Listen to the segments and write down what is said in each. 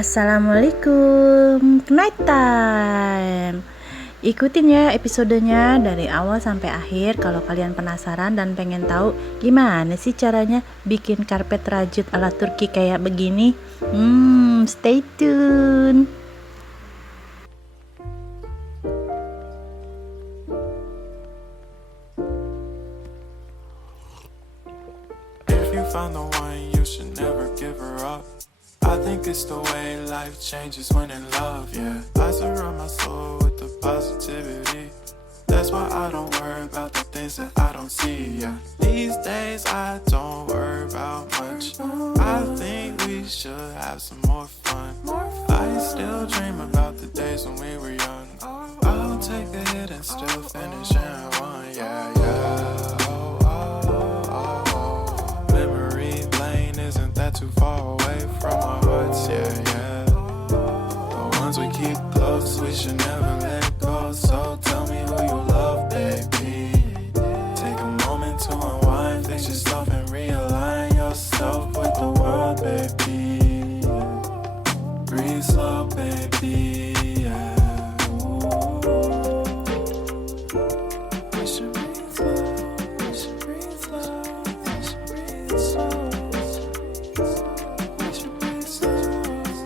Assalamualaikum, night time. Ikutin ya episodenya dari awal sampai akhir kalau kalian penasaran dan pengen tahu gimana sih caranya bikin karpet rajut ala Turki kayak begini. Stay tune. If you find the one, you should never give her up. I think it's the way life changes when in love, yeah. I surround my soul with the positivity. That's why I don't worry about the things that I don't see, yeah. These days I don't worry about much. I think we should have some more fun. I still dream about the days when we were young. I'll take a hit and still finish in one, yeah, yeah. Memory lane, isn't that too far away from our hearts, yeah, yeah. The ones we keep close, we should never let go. So tell me who you love, baby. Take a moment to unwind, fix yourself and realign yourself with the world, baby. Breathe slow, baby, yeah. We should breathe slow, we should breathe slow, we should breathe slow. We should breathe slow,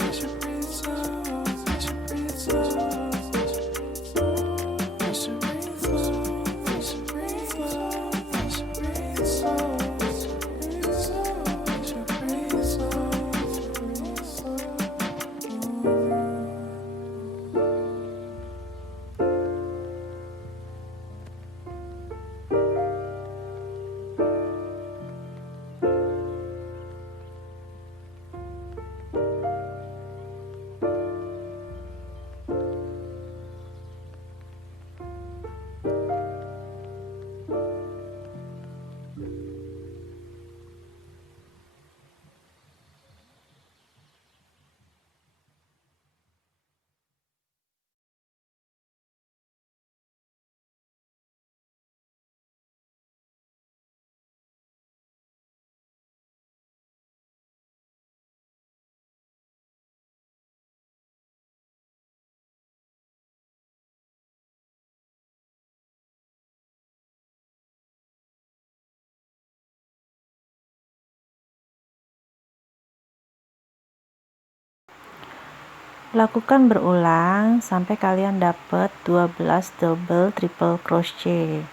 we should breathe slow, we should breathe slow. We should breathe slow, we should breathe slow, we should breathe slow. We should breathe slow, breathe slow. Lakukan berulang sampai kalian dapat 12 double triple crochet.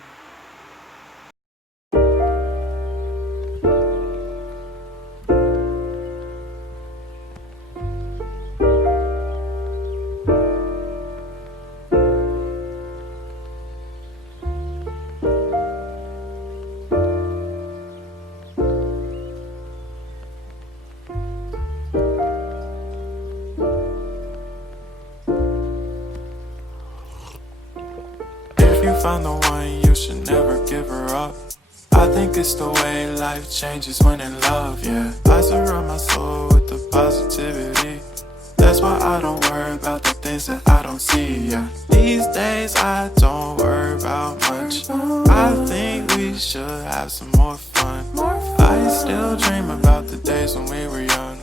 If you find the one, you should never give her up. I think it's the way life changes when in love, yeah. I surround my soul with the positivity. That's why I don't worry about the things that I don't see, yeah. These days I don't worry about much. I think we should have some more fun. I still dream about the days when we were young.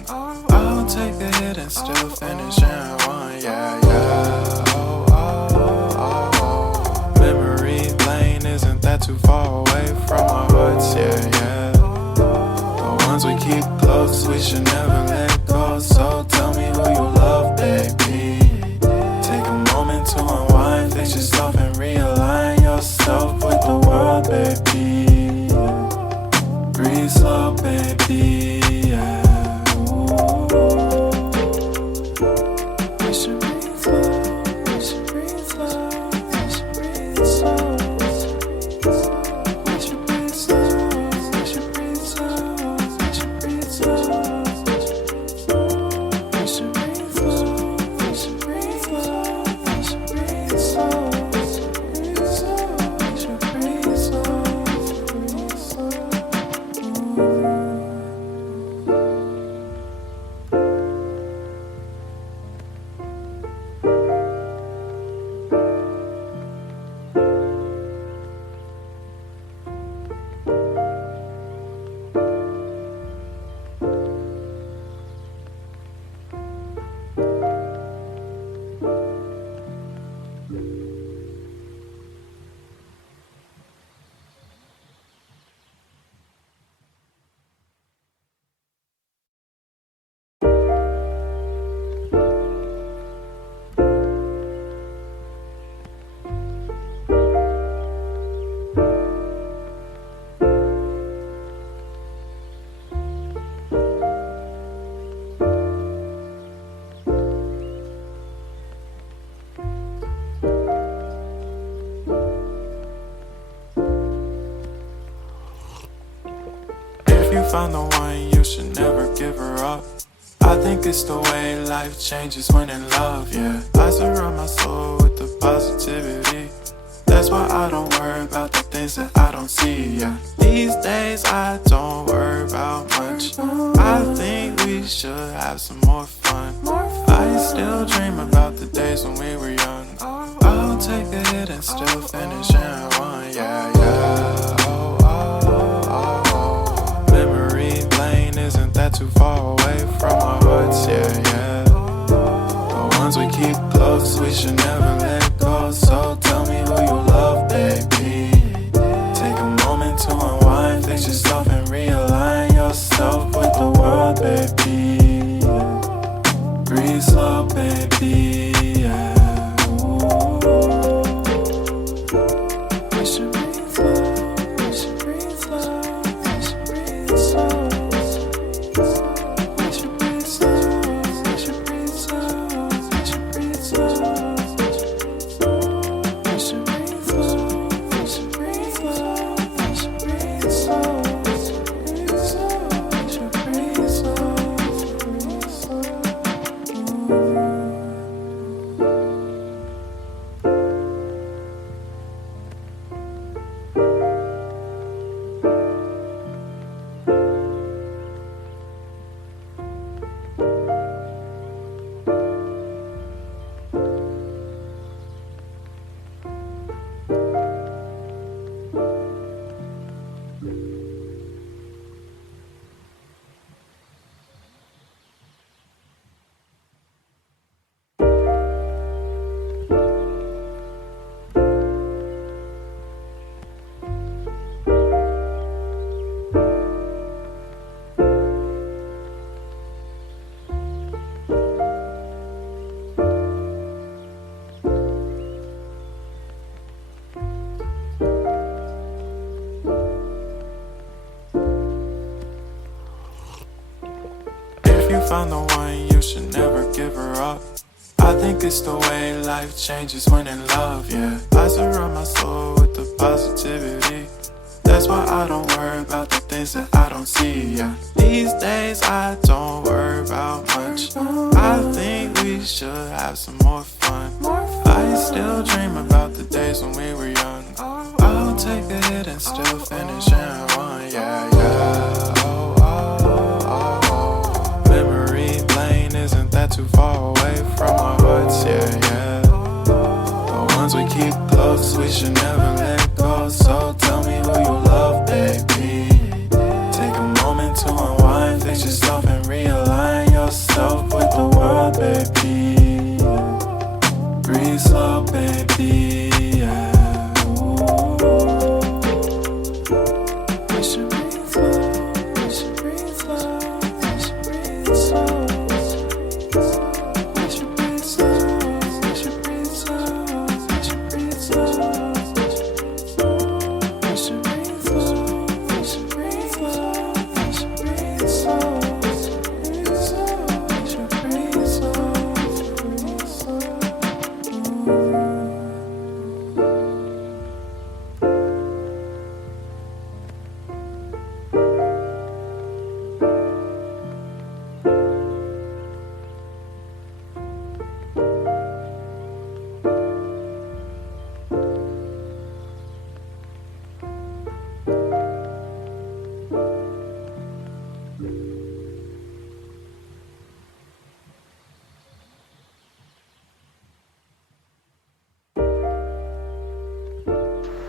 I'll take a hit and still finish in one, yeah, yeah. Memory lane, isn't that too far away from our hearts, yeah, yeah. The ones we keep close, we should never let go. So tell me who you love, baby. Take a moment to unwind, fix yourself and realign yourself with the world, baby. Breathe slow, baby, yeah. We should breathe slow, we should breathe slow, we should breathe slow. We should breathe slow, we should breathe slow, we should breathe slow. If you found the one, you should never give her up. I think it's the way life changes when in love, yeah. I surround my soul with the positivity. That's why I don't worry about the things that I don't see, yeah. These days I don't worry about much. I think we should have some more fun. I still dream about the days when we were young. I'll take a hit and still finish in one, yeah, yeah. Oh, oh, oh, oh. Memory lane isn't that too far away from our hearts, yeah, yeah. The ones we keep close, we should never let go. So tell me who you love, baby. Take a moment to unwind, fix yourself and realign yourself with the world, baby. Breathe slow, baby, yeah. We should breathe slow, we should breathe slow, we should breathe slow. We should breathe slow, we should breathe slow, we should breathe slow. We should breathe slow, we should breathe slow, we should breathe slow. We should breathe slow, breathe slow. If you found the one, you should never give her up. I think it's the way life changes when in love, yeah. I surround my soul with the positivity. That's why I don't worry about the things that I don't see, yeah. These days I don't worry about much. I think we should have some more fun. I still dream about the days when we were young. I'll take a hit and still finish in one, yeah, yeah. Oh, oh, oh, oh. Memory lane isn't that too far away from our hearts, yeah, yeah. The ones we keep close, we should never let go. So tell me who you love, baby. Take a moment to unwind, fix yourself and realign yourself with the world, baby. Breathe slow, baby, yeah. We should breathe slow, we should breathe slow, we should breathe slow. We should breathe slow, we should breathe slow, we should breathe slow. We should breathe slow, we should breathe slow, we should breathe slow. We should breathe slow, breathe slow.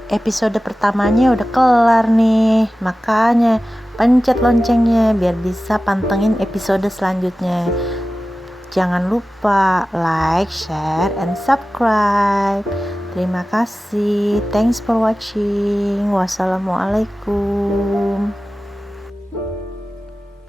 Episode pertamanya udah kelar nih, makanya pencet loncengnya biar bisa pantengin episode selanjutnya. Jangan lupa like, share, and subscribe. Terima kasih. Thanks for watching. Wassalamualaikum.